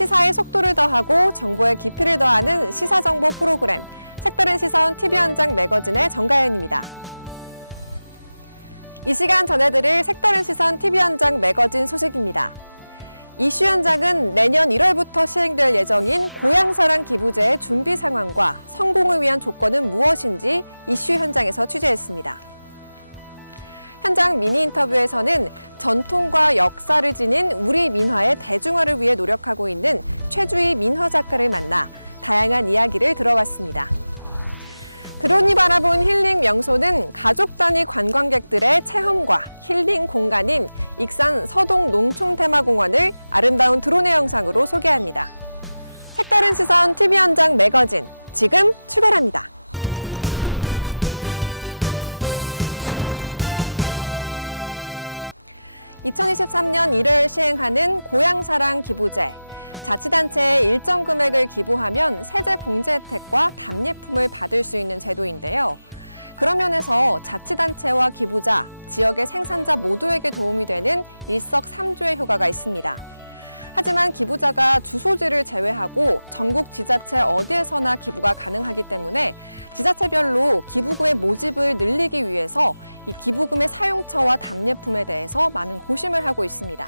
시사의 속도를 더하고 정보의 깊이를 더하는 시사정보 프로그램 색다른 시선 TV 현장 매거진의 정가연입니다. 이 시간 전해드릴 색다른 시선 TV 현장 매거진 소식입니다. 이슈 현장은 내년 1월부터 시행될 예정인 고향사랑 기부제의 준비 상황과 성공을 위한 조건은 무엇인지 이슈 현장에서 취재했습니다. 현장 미니 인터뷰에서는 전통과 역사를 지닌 우리 민화의 대중화를 위해 노력하고 있는 최주희 민화 작가를 만나 다양한 이야기를 들어봤습니다. 드론이 바라본 힐링 명소는 가족 단위 관광객들의 체험과 힐링 공간인 익산 서동 농촌 테마공원을 아름다운 드론의 영상으로 소개합니다. 색다른 시선 TV 현장 매거진 지금 출발합니다. 2023년 1월 시행하는 고향사랑 기부제. 자치단체에 일정 금액을 기부하면 세제 공제 혜택과 답례품을 받을 수 있는 제도인데요. 그런 면에서 자치단체와 기부자, 지역의 생산자 모두에게 도움이 되는 일석삼조의 효과가 있습니다. 하지만 기부자가 주소지를 제외하고 전국 지자체 어디에서나 기부가 가능하기 때문에 지자체별로 기부금의 모집을 늘리기 위해서 이 기부금의 사용처와 답례품에 대해서 많은 고심을 하고 있습니다.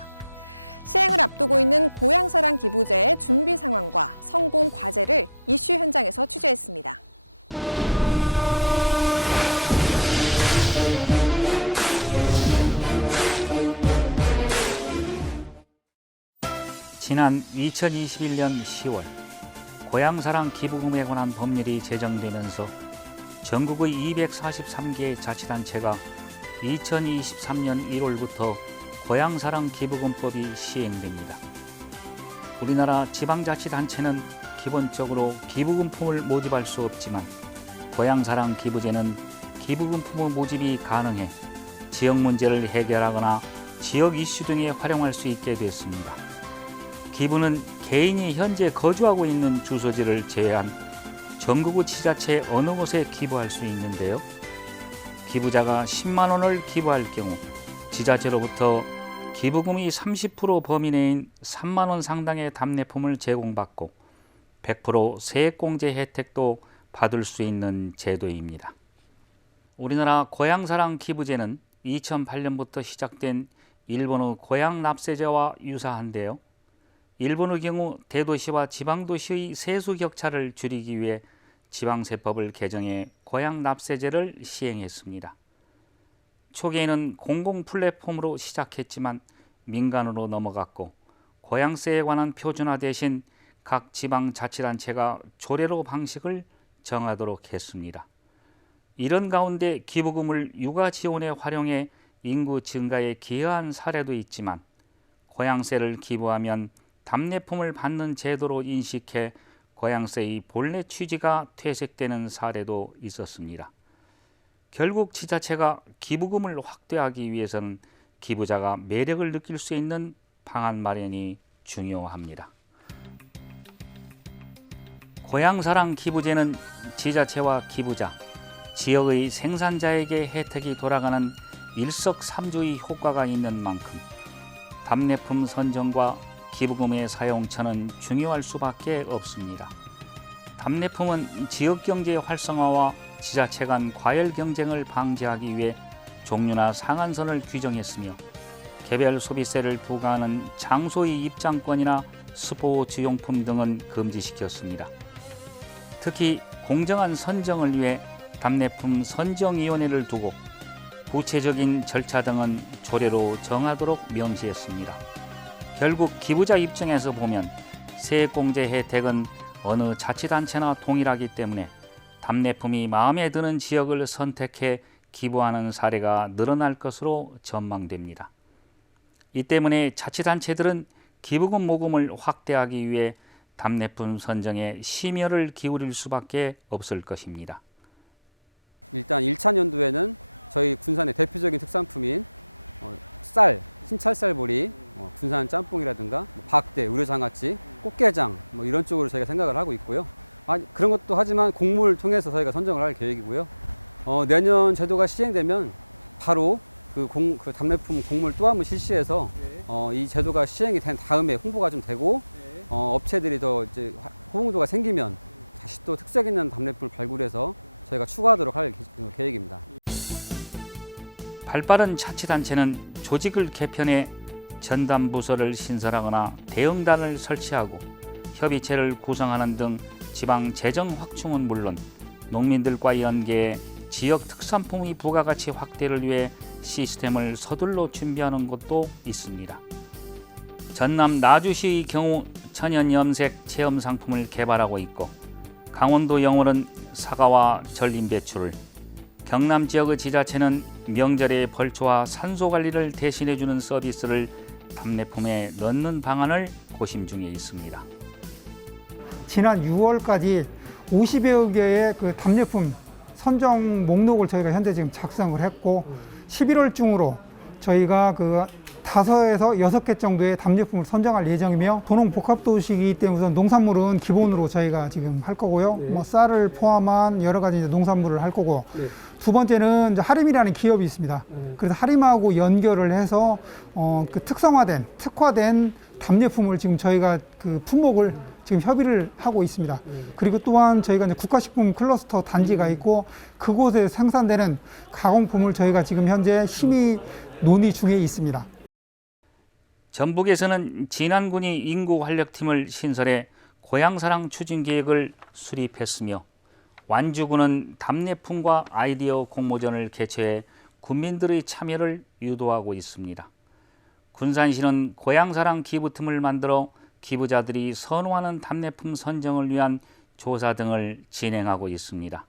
시행을 앞두고 있는 고향사랑 기부제의 준비 상황과 성공 과제를 이슈 현장에서 취재했습니다. 지난 2021년 10월 고향사랑 기부금에 관한 법률이 제정되면서 전국의 243개 자치단체가 2023년 1월부터 고향사랑 기부금법이 시행됩니다. 우리나라 지방자치단체는 기본적으로 기부금품을 모집할 수 없지만 고향사랑 기부제는 기부금품의 모집이 가능해 지역 문제를 해결하거나 지역 이슈 등에 활용할 수 있게 됐습니다. 기부는 개인이 현재 거주하고 있는 주소지를 제외한 전국의 지자체 어느 곳에 기부할 수 있는데요. 기부자가 10만 원을 기부할 경우 지자체로부터 기부금이 30% 범위 내인 3만 원 상당의 답례품을 제공받고 100% 세액공제 혜택도 받을 수 있는 제도입니다. 우리나라 고향사랑 기부제는 2008년부터 시작된 일본의 고향납세제와 유사한데요. 일본의 경우 대도시와 지방도시의 세수 격차를 줄이기 위해 지방세법을 개정해 고향납세제를 시행했습니다. 초기에는 공공 플랫폼으로 시작했지만 민간으로 넘어갔고 고향세에 관한 표준화 대신 각 지방자치단체가 조례로 방식을 정하도록 했습니다. 이런 가운데 기부금을 육아 지원에 활용해 인구 증가에 기여한 사례도 있지만 고향세를 기부하면 답례품을 받는 제도로 인식해 고향세의 본래 취지가 퇴색되는 사례도 있었습니다. 결국 지자체가 기부금을 확대하기 위해서는 기부자가 매력을 느낄 수 있는 방안 마련이 중요합니다. 고향사랑 기부제는 지자체와 기부자, 지역의 생산자에게 혜택이 돌아가는 일석삼조의 효과가 있는 만큼 답례품 선정과 기부금의 사용처는 중요할 수밖에 없습니다. 답례품은 지역경제 활성화와 지자체 간 과열 경쟁을 방지하기 위해 종류나 상한선을 규정했으며 개별 소비세를 부과하는 장소의 입장권이나 스포츠용품 등은 금지시켰습니다. 특히 공정한 선정을 위해 답례품 선정위원회를 두고 구체적인 절차 등은 조례로 정하도록 명시했습니다. 결국 기부자 입장에서 보면 세액공제 혜택은 어느 자치단체나 동일하기 때문에 답례품이 마음에 드는 지역을 선택해 기부하는 사례가 늘어날 것으로 전망됩니다. 이 때문에 자치단체들은 기부금 모금을 확대하기 위해 답례품 선정에 심혈을 기울일 수밖에 없을 것입니다. 일단 1차 연도에는 저희 군산의 대표적인 특산품인 쌀, 신찰쌀보리, 군산 짬뽕이라든가 박대, 의료장아찌, 꽃게장 이런 쪽으로 저희가 생각을 하고 있고요. 그런 것도 하지만 공모를 통해서 저희가 선정을 할 계획이고요. 내년 제도가 시행되면 바로 그 답례품 공모를 또 한 번 실시해서 이 제도가 시행이 된 다음에 홍보가 좀 되고 업체들이 더 이제 호응도가 생기면 다시 또 특색 있는 답례품을 발굴해서 저희가 추가하도록 할 계획입니다. 발빠른 자치단체는 조직을 개편해 전담부서를 신설하거나 대응단을 설치하고 협의체를 구성하는 등 지방 재정 확충은 물론 농민들과 연계해 지역 특산품의 부가가치 확대를 위해 시스템을 서둘러 준비하는 곳도 있습니다. 전남 나주시의 경우 천연 염색 체험 상품을 개발하고 있고 강원도 영월은 사과와 절임 배추를, 경남 지역의 지자체는 명절의 벌초와 산소 관리를 대신해주는 서비스를 답례품에 넣는 방안을 고심 중에 있습니다. 지난 6월까지 50여 개의 그 답례품 선정 목록을 저희가 현재 지금 작성을 했고 11월 중으로 저희가 그 5에서 6개 정도의 답례품을 선정할 예정이며 도농복합도시이기 때문에 우선 농산물은 기본으로 저희가 지금 할 거고요. 뭐 쌀을 포함한 여러 가지 이제 농산물을 할 거고 두 번째는 이제 하림이라는 기업이 있습니다. 그래서 하림하고 연결을 해서 그 특화된 답례품을 지금 저희가 그 품목을 지금 협의를 하고 있습니다. 그리고 또한 저희가 이제 국가식품 클러스터 단지가 있고 그곳에 생산되는 가공품을 저희가 지금 현재 심의 논의 중에 있습니다. 전북에서는 진안군이 인구 활력팀을 신설해 고향사랑 추진 계획을 수립했으며 완주군은 답례품과 아이디어 공모전을 개최해 군민들의 참여를 유도하고 있습니다. 군산시는 고향사랑 기부팀을 만들어 기부자들이 선호하는 답례품 선정을 위한 조사 등을 진행하고 있습니다.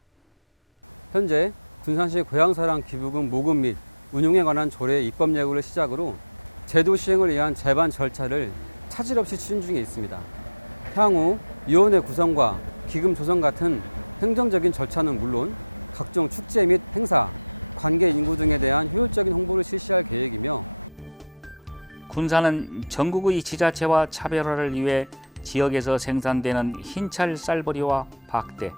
현재 군산시 고향사랑 기부금 모금 및 운용에 관한 조례 입법 예고를 시작으로 제도 시행을 위한 제반 절차를 차질 없이 추진 중에 있습니다. 향후 위원회 구성과 기금 조성 같은 행정적인 절차는 물론 각종 축제 및 행사, 관계 인구 등에 대한 효율적인 홍보를 실시할 계획이며 군산은 전국의 지자체와 차별화를 위해 지역에서 생산되는 흰찰 쌀버리와 박대,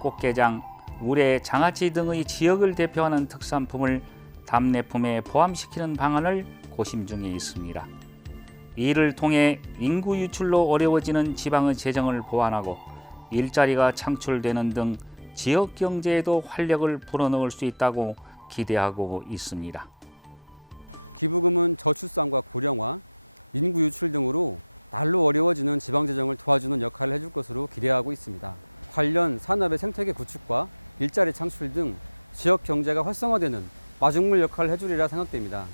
꽃게장, 우레, 장아찌 등의 지역을 대표하는 특산품을 답례품에 포함시키는 방안을 고심 중에 있습니다. 이를 통해 인구 유출로 어려워지는 지방의 재정을 보완하고 일자리가 창출되는 등 지역 경제에도 활력을 불어넣을 수 있다고 기대하고 있습니다. 기부금은 저출산과 고령화, 인구 유출 등으로 날로 어려워지는 지방 재정을 도와주는 역할을 해줄 것으로 기대하고 있습니다. 관련 산업의 생태계 구축과 일자리 창출 등 지역 경제가 활성화되는 마중물 역할을 해주리라 생각됩니다.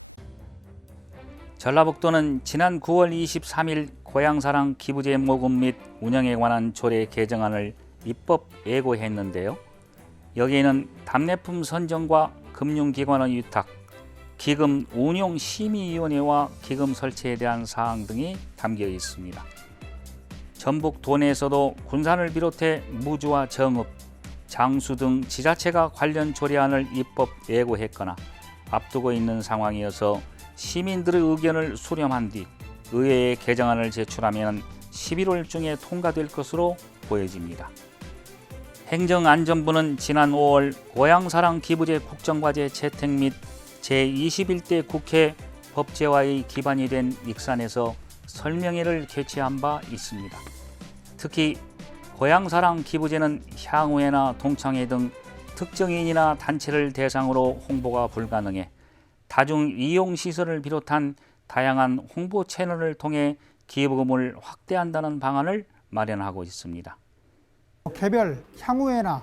전라북도는 지난 9월 23일 고향사랑 기부제 모금 및 운영에 관한 조례 개정안을 입법 예고했는데요. 여기에는 답례품 선정과 금융기관의 위탁, 기금 운용심의위원회와 기금 설치에 대한 사항 등이 담겨 있습니다. 전북 도내에서도 군산을 비롯해 무주와 정읍, 장수 등 지자체가 관련 조례안을 입법 예고했거나 앞두고 있는 상황이어서 시민들의 의견을 수렴한 뒤 의회에 개정안을 제출하면 11월 중에 통과될 것으로 보여집니다. 행정안전부는 지난 5월 고향사랑 기부제 국정과제 채택 및 제21대 국회 법제화의 기반이 된 익산에서 설명회를 개최한 바 있습니다. 특히 고향사랑 기부제는 향후회나 동창회 등 특정인이나 단체를 대상으로 홍보가 불가능해 다중 이용시설을 비롯한 다양한 홍보 채널을 통해 기부금을 확대한다는 방안을 마련하고 있습니다. 개별 향후회나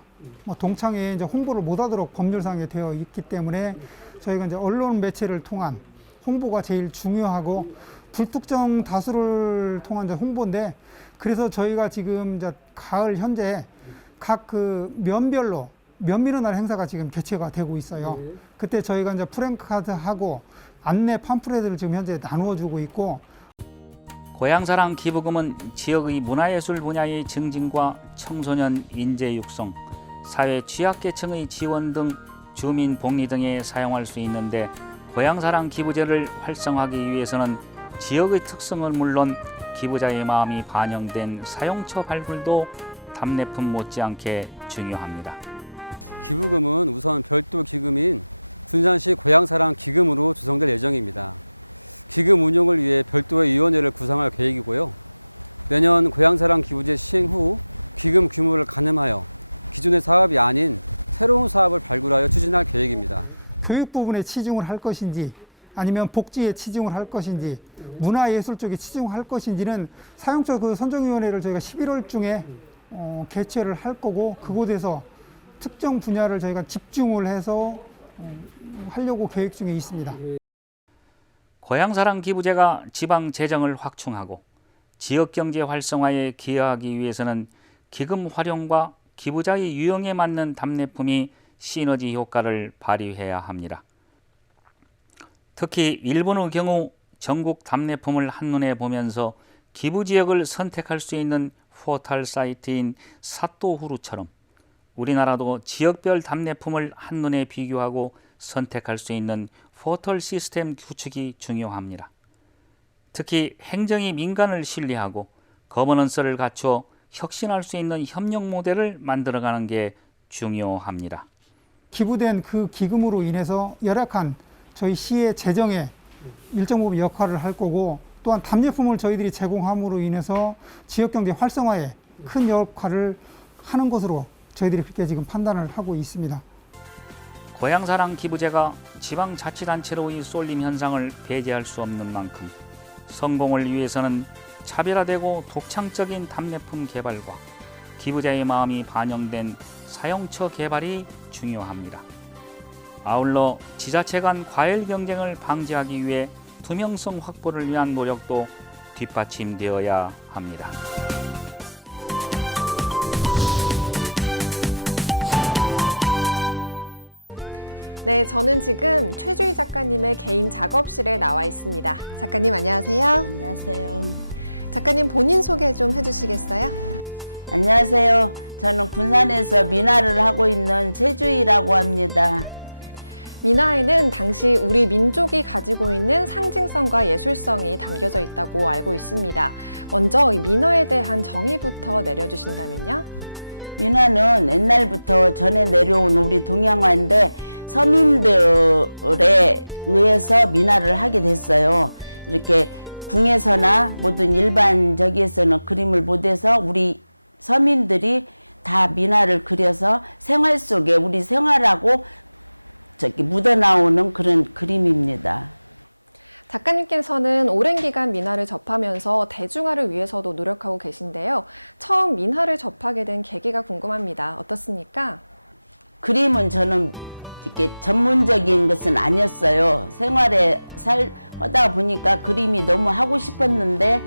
동창회에 이제 홍보를 못하도록 법률상에 되어 있기 때문에 저희가 이제 언론 매체를 통한 홍보가 제일 중요하고 불특정 다수를 통한 이제 홍보인데 그래서 저희가 지금 이제 가을 현재 각 그 면별로 면밀어날 행사가 지금 개최가 되고 있어요. 그때 저희가 이제 프랭카드하고 안내 팜플렛을 지금 현재 나누어주고 있고 고향사랑 기부금은 지역의 문화예술 분야의 증진과 청소년 인재 육성, 사회 취약계층의 지원 등 주민 복리 등에 사용할 수 있는데 고향사랑 기부제를 활성화하기 위해서는 지역의 특성은 물론 기부자의 마음이 반영된 사용처 발굴도 답례품 못지않게 중요합니다. 기부금은 우선 별도 기금인 군산시 고향사랑 기금으로 조성될 예정입니다. 기금 운용을 위해 별도의 위원회를 구성할 계획이고요. 내년 고향사랑 기부제 시행 후 기금 규모를 가늠하여 기존의 사업이 아닌 새로운 사업을 발굴하여 추진할 계획입니다. 교육 부분에 치중을 할 것인지 아니면 복지에 치중을 할 것인지 문화예술 쪽에 치중을 할 것인지는 사용처 그 선정위원회를 저희가 11월 중에 개최를 할 거고 그곳에서 특정 분야를 저희가 집중을 해서 하려고 계획 중에 있습니다. 고향사랑 기부제가 지방 재정을 확충하고 지역 경제 활성화에 기여하기 위해서는 기금 활용과 기부자의 유형에 맞는 답례품이 시너지 효과를 발휘해야 합니다. 특히 일본의 경우 전국 답례품을 한눈에 보면서 기부 지역을 선택할 수 있는 포털 사이트인 사또후루처럼 우리나라도 지역별 답례품을 한눈에 비교하고 선택할 수 있는 포털 시스템 구축이 중요합니다. 특히 행정이 민간을 신뢰하고 거버넌스를 갖추어 혁신할 수 있는 협력 모델을 만들어가는 게 중요합니다. 기부된 그 기금으로 인해서 열악한 저희 시의 재정에 일정 부분 역할을 할 거고 또한 답례품을 저희들이 제공함으로 인해서 지역경제 활성화에 큰 역할을 하는 것으로 저희들이 그렇게 지금 판단을 하고 있습니다. 고향사랑 기부제가 지방자치단체로의 쏠림 현상을 배제할 수 없는 만큼 성공을 위해서는 차별화되고 독창적인 답례품 개발과 기부자의 마음이 반영된 사용처 개발이 중요합니다. 아울러 지자체 간 과열 경쟁을 방지하기 위해 투명성 확보를 위한 노력도 뒷받침되어야 합니다. 네, 저는 지금 최주희 작가님의 개인 작업실에 나와 있습니다. 작가님 안녕하세요. 안녕하세요. 작가님 본인 소개 좀 해주시겠어요? 안녕하세요. 저는 군산에서 민화를 하고 있는 최주희라고 합니다. 민화에는 당시 우리 민족이 가지고 있는 상징성과 예술성이 담겨져 있다고 알고 있습니다. 먼저 이 민화에 대한 정의부터 내려주신다면요? 민화는 옛날부터 전해 내려온 우리 동양화인데 서민들에 의해서 민화를 하게 됐어요. 이렇게 궁에서나 모든 일반 저기에서는 그림을 못해서 우리 서민들이 다 민화를 그려서 생활 속에 우리 생활하고 저기 묻어나오는 그런 그림입니다. 작가님께서는 오랜 기간 민화를 접하면서 대중화를 위해서도 노력하고 계신데요. 처음 민화를 접하게 된 계기가 궁금합니다. 어떻습니까? 그림은 저는 이렇게 전문적인 것은 아니었어요. 생활에 하다 보니까 그림이 너무 하고 싶었는데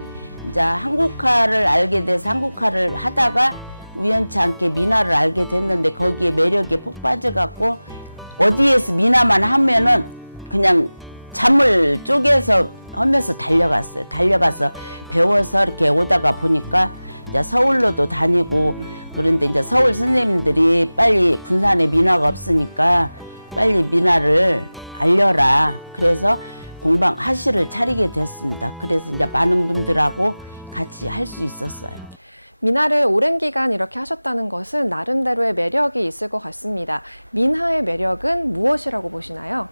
이제 한국화를 알게 돼서 한국화를 하다가 우연치 않게 민화를 알게 됐는데 거기에 매력에 폭 빠져갖고 어디에서 민화만 하면은 그냥 잠을 쪼개서 하면서 달려갔어요. 달려가서 배워서 이렇게 오다가 보니까 이제 서울로도 다니고 그런데 이제 서울 선생님들이 빨리 군산에 민화가 없으니까 빨리 민화를 알려라. 그래서 공방하실을 차리게 됐습니다. 그래서 이제 많은 분들하고 같이 할 수 있었어요. 민화를 오랜 기간 이렇게 하셨다는 것은 나름대로의 매력이 있을 것 같습니다. 민화의 매력은 무엇이라고 보시나요?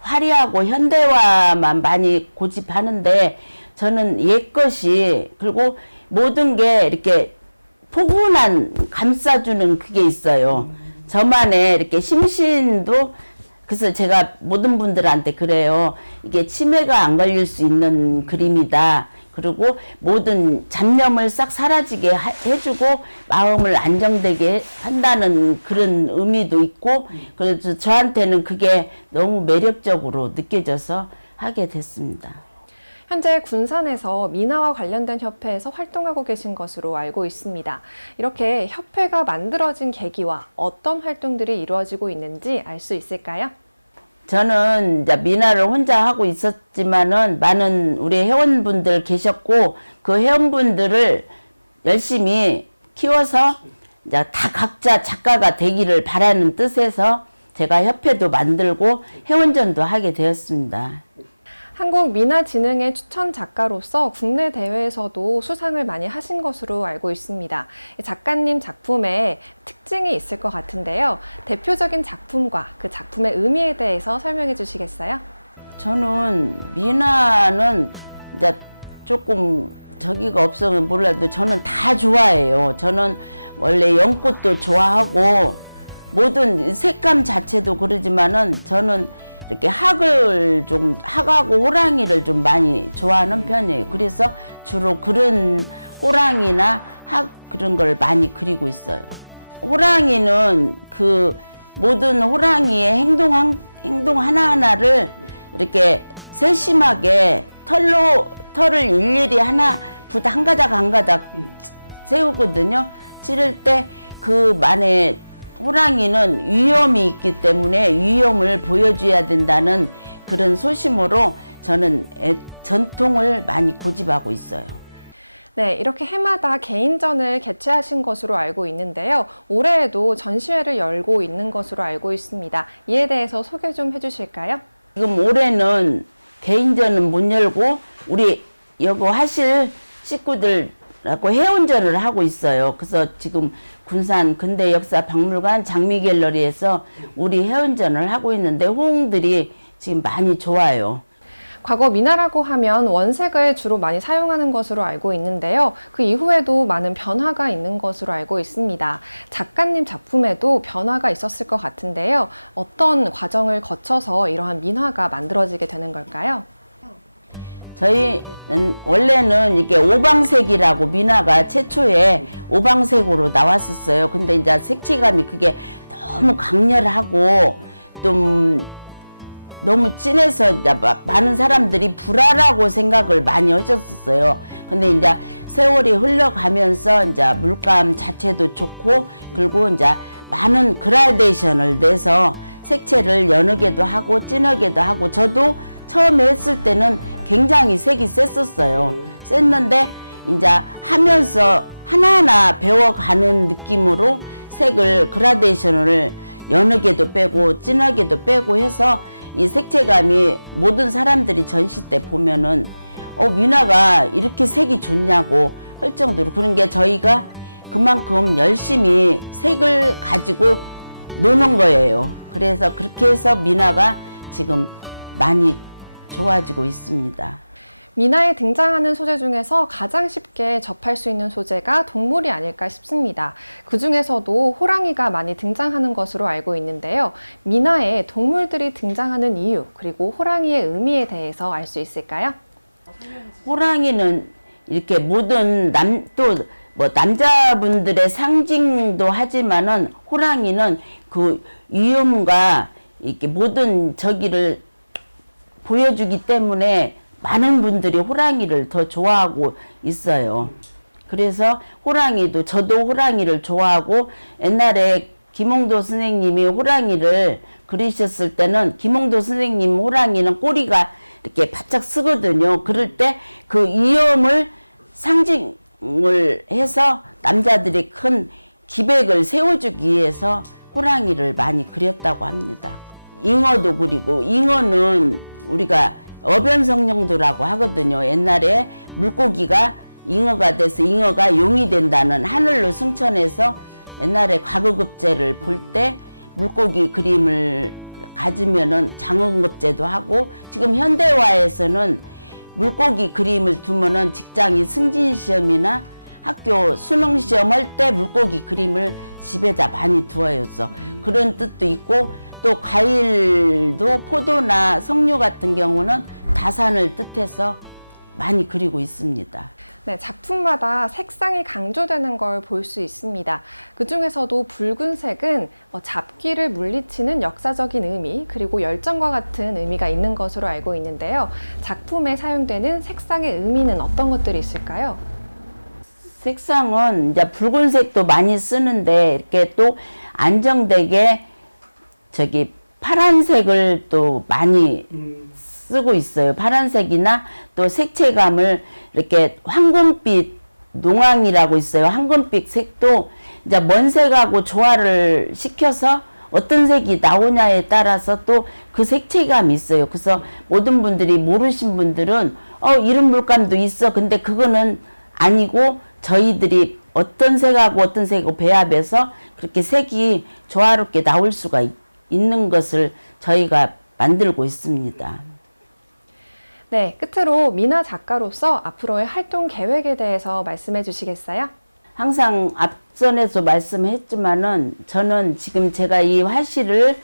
화려하고 현대화만 많이 고집하는데 저는 옛것이 그리고 모든 게 이렇게 포근한 감싸주는 그게 있어요. 저만의 이렇게 심신도 그래서 제가 모든 분들한테 그래요. 이게 치매가 안 걸릴 수 있는 그림이다. 그리고 모든 잡념을 싹 사라지게 해주고 마음을 안정되게 한다는 그런 의미도 있고 그래서 저한테는 그게 너무 매력적으로 느껴져서 하게 됐습니다. 현재 군산에서 민화와 관련된 협회에서 활동하고 계신 것으로 알고 있습니다. 이렇게 협회가 만들어진 계기와 어떤 활동들이 이루어지고 있는지 알 수 있을까요? 저는 이제 민화를 혼자 하고 있었지만은 많은 우리 회원분들 계셨고 그 회원분들을 열심히 키워서 이제 다 각자 작가가 되기를 바라는 뜻에서 제가 협회도 만들고 회원전도 하게 되었습니다. 한국민화진흥회 추천 작가로서 국내 대회에서도 수상을 많이 하신 것으로 알고 있습니다. 작가님 작품에 특징이 있을 것 같은데요. 대표적인 작품과 그 작품의 의미에 대해서 설명해 주시겠어요? 저는 민화는 이제 조금 저기가 없으면 몰라도 저는 다 좋아해요. 저는 원래 연꽃도 좋아하고 모든 색감 자체도 그러지만은 저는 이렇게 학하고 호랑이를 좀 많이 좋아하는 편이에요. 그래서 주로 그런 호랑이나 학 그런 걸 많이 그리고 있어요. 호랑이는 그 모든 호랑이의 행동 하나하나를 이렇게 세심하게 털을 일일이 한 가닥 세우거든요. 찌를 때 그 만에 호랑이는 위험이 있기 때문에 위험을 보여줘야 된다는 그런 소심으로 저는 전통을 많이 고집하고 있어요. 네, 이렇게 해마다 개인전을 개최하신 것으로 알고 있는데요. 올해에도 전시회를 열고 있는 것으로 알고 있습니다. 이에 대해서 소개 좀 해주실까요? 지금 올해는 개인전은 못 열고 우리 여기 하실 식구들하고 회원전을 하고 있어요. 그래서 지금 군산 근대역사박물관 장미갤러리에서 우리 회원전을 하고 있는데 호응들이 지금 많이 좋아요. 과거 미나라고 하면 원색을 주로 많이 사용하는 것으로 알고 있는데요. 그 이후에도 많은 변화가 있는 것으로 알고 있습니다. 작가님 작품에도 변화가 있었을 것 같은데요. 어떤 과정을 거쳐서 이러한 민화가 만들어지게 되는 걸까요? 저희는 원래는 이게 오방색이라고 민화가 최초에 오방색으로 나왔었어요. 근데 이제 색채감이 그게 너무 강렬하고 좀 너무 진해서 이제 많은 사람들이 불화라고 생각을 많이 하셨었어요. 근데 이제 세월이 흘러가면서 이제 물감 자체도 좋고 그리고 이제 많은 그라데이션을 내서 색채를 연하게도 하고 진하게도 하고 저도 처음에 했을 때는 굉장히 색이 셌었어요. 셌는데 이제 하면서 하나하나 배워가는 느낌으로 색을 그라데이션을 연하게도 빼고 진하게도 빼고 해서 이 색채감이 모든 사람들이 전시 때 보면은 미나가 이렇게 색이 좋냐고 할 정도로 그런 게 저희가 그만큼 열심히 색을 가지고 노는 거예요. 그래서 그렇게 해서 미나가 지금 많이 좋아지고 있습니다. 미나에 등장하는 소재 중에서 가장 쉽게 접할 수 있는 소재가 동물이 아닐까 싶습니다. 그 중에서도 호랑이가 많이 등장하는 것으로 알고 있는데요. 미나에 동물들이 등장하는 이유, 그리고 호랑이의 의미에 대해서 알 수 있을까요? 호랑이는 이렇게 모든 남자분들의 상징도 하지만은 호랑이는 그 위험과 이렇게 모든 저기를 보여주기 때문에 많은 분들이 호랑이를 더 좋아하고 있어요. 그래서 저도 호랑이를 좋아하고 옛날에 김홍도 선생님이 호랑이를 그리셨을 때는 김홍도 선생님 호랑이는 꼬리가 이렇게 바짝 쓰거든요. 그럴 때 그 위험을 상징을 해서 남자들이 큰 기백을 세워주기 위해서 호랑이를 많이 그렸다고 합니다. 잉어도 그리고 잉어는 우리가 어변성령도라고 하거든요. 옛날에 물고기가 잉어가 돼서 잉어가 용이 된다는 하늘로 승천해서 옛날에 과거급제를 볼 때 물고기 그림을 가지면은 장원급제도 하고 지금 현대화에서는 물고기 그림을 두면은 직장인 승진시험이나 학교 수능시험 할 때 물고기 그림을 집에다 많이 두어요. 그런 뜻도 있고 또 과일도 포도나 석류 같은 경우는 다산을 뜻해서 많이 그리고 있습니다. 네, 작품마다 색상이 강조되는 걸 볼 수 있습니다. 그 중에서도 붉은색은 잡귀를 물리치는 역사적인 의미, 그리고 열정과 같은 의미가 있는 것으로 알고 있는데요. 작품에 사용되는 색상의 의미는 어떤 것들이 있을까요? 색상은 이제 붉은색도 많이 쓰는데 이렇게 또 안정되게 파란색을 또 많이 쓰고 있어요. 파란색이나 또 색채감을 이렇게 황금빛 농황이라고 있어요. 황금빛 색도 이제 먼 색하고 조화를 시켜서 어떤 색이 나오냐에 따라서 또 그 색채감이 있어요. 그래서 모든 분들이 모르신 분들은 이런 물감도 있어. 근데 그거는 아니고 저희들이 어떤 색하고 어떤 색하고 배합해서 그렇게 색이 조화롭게 나올 수가 있는 것을 저희가 만들고 있습니다. 네, 끝으로 미나 작가로서 앞으로의 활동 계획에 대해서 말씀해 주시겠어요? 항상 앞선에서 말씀했지만은 저는 지금 제가 이 화실을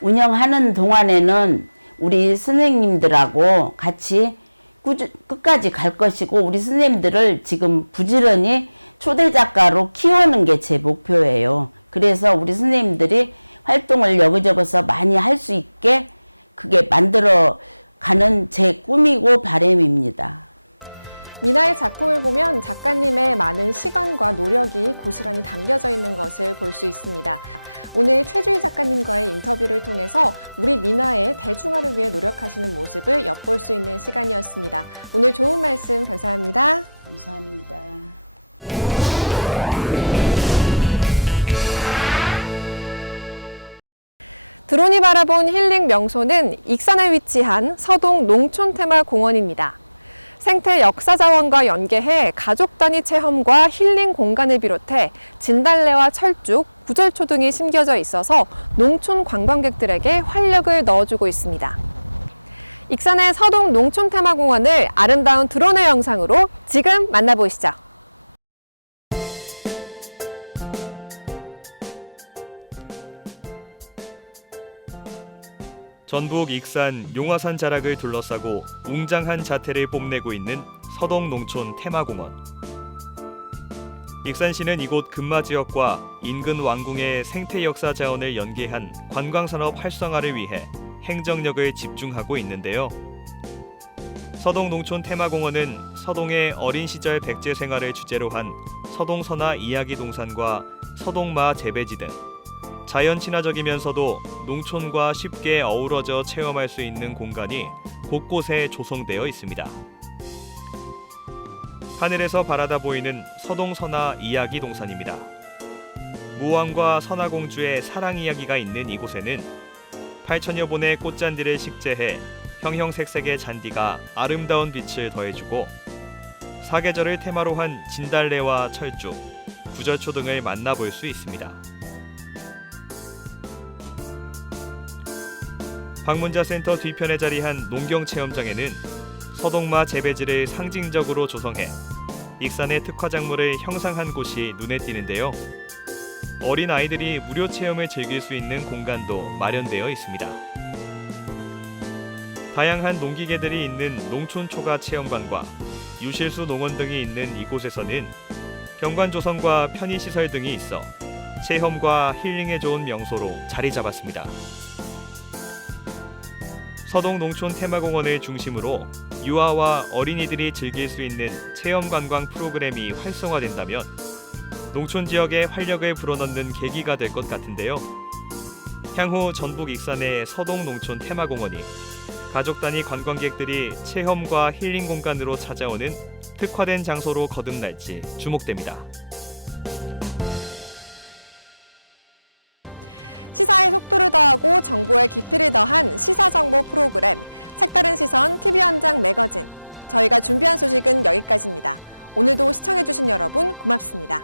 운영하는 동안에는 우리 선생님들하고 같이 끝까지 갈 것이고 우리 선생님들을 지금 부지런히 초대 작가로 키우는 게 제 목표예요. 그래서 우리 선생님들이 활동을 여기저기서 많이 할 수 있게 그게 만들어 가는 제 꿈이고 바람입니다. 미나의 작품을 보면 작가님의 많은 시간과 노력이 고스란히 담겨져 있는 것을 볼 수 있습니다. 오늘 최주희 작가님과의 인터뷰를 통해서 우리 미나의 대중화를 위해 노력하시는 모습을 엿볼 수 있는 시간이었습니다. 오늘 좋은 말씀 감사합니다. 감사합니다. 드론이 바라본 힐링 명소는 익산에 위치한 서동 농촌테마공원입니다. 생태 역사자원과 연계해 가족 단위 체험과 힐링 공간을 비롯해 진달래와 철쭉, 구절초 등이 심겨져 있어서 농촌 관광객들에게 활력을 넣어주고 있습니다. 익산의 서동 농촌테마공원을 아름다운 드론의 영상으로 지금 만나보시죠. 전북 익산 용화산 자락을 둘러싸고 웅장한 자태를 뽐내고 있는 서동 농촌 테마공원. 익산시는 이곳 금마지역과 인근 왕궁의 생태 역사 자원을 연계한 관광산업 활성화를 위해 행정력을 집중하고 있는데요. 서동 농촌 테마공원은 서동의 어린 시절 백제 생활을 주제로 한 서동선화 이야기 동산과 서동마 재배지 등 자연 친화적이면서도 농촌과 쉽게 어우러져 체험할 수 있는 공간이 곳곳에 조성되어 있습니다. 하늘에서 바라다 보이는 서동선화 이야기 동산입니다. 무왕과 선화공주의 사랑 이야기가 있는 이곳에는 8천여 본의 꽃잔디를 식재해 형형색색의 잔디가 아름다운 빛을 더해주고 사계절을 테마로 한 진달래와 철쭉, 구절초 등을 만나볼 수 있습니다. 방문자센터 뒤편에 자리한 농경체험장에는 서동마 재배지를 상징적으로 조성해 익산의 특화작물을 형상한 곳이 눈에 띄는데요. 어린 아이들이 무료 체험을 즐길 수 있는 공간도 마련되어 있습니다. 다양한 농기계들이 있는 농촌초가 체험관과 유실수 농원 등이 있는 이곳에서는 경관 조성과 편의시설 등이 있어 체험과 힐링에 좋은 명소로 자리 잡았습니다. 서동 농촌 테마공원을 중심으로 유아와 어린이들이 즐길 수 있는 체험관광 프로그램이 활성화된다면 농촌 지역에 활력을 불어넣는 계기가 될 것 같은데요. 향후 전북 익산의 서동 농촌 테마공원이 가족 단위 관광객들이 체험과 힐링 공간으로 찾아오는 특화된 장소로 거듭날지 주목됩니다. 시사의 속도를 더하고 정보의 깊이를 더한 시사정보 프로그램 색다른 시선 TV 현장 매거진. 저희가 준비한 소식은 여기까지입니다. 오늘도 시청해주신 여러분 고맙습니다.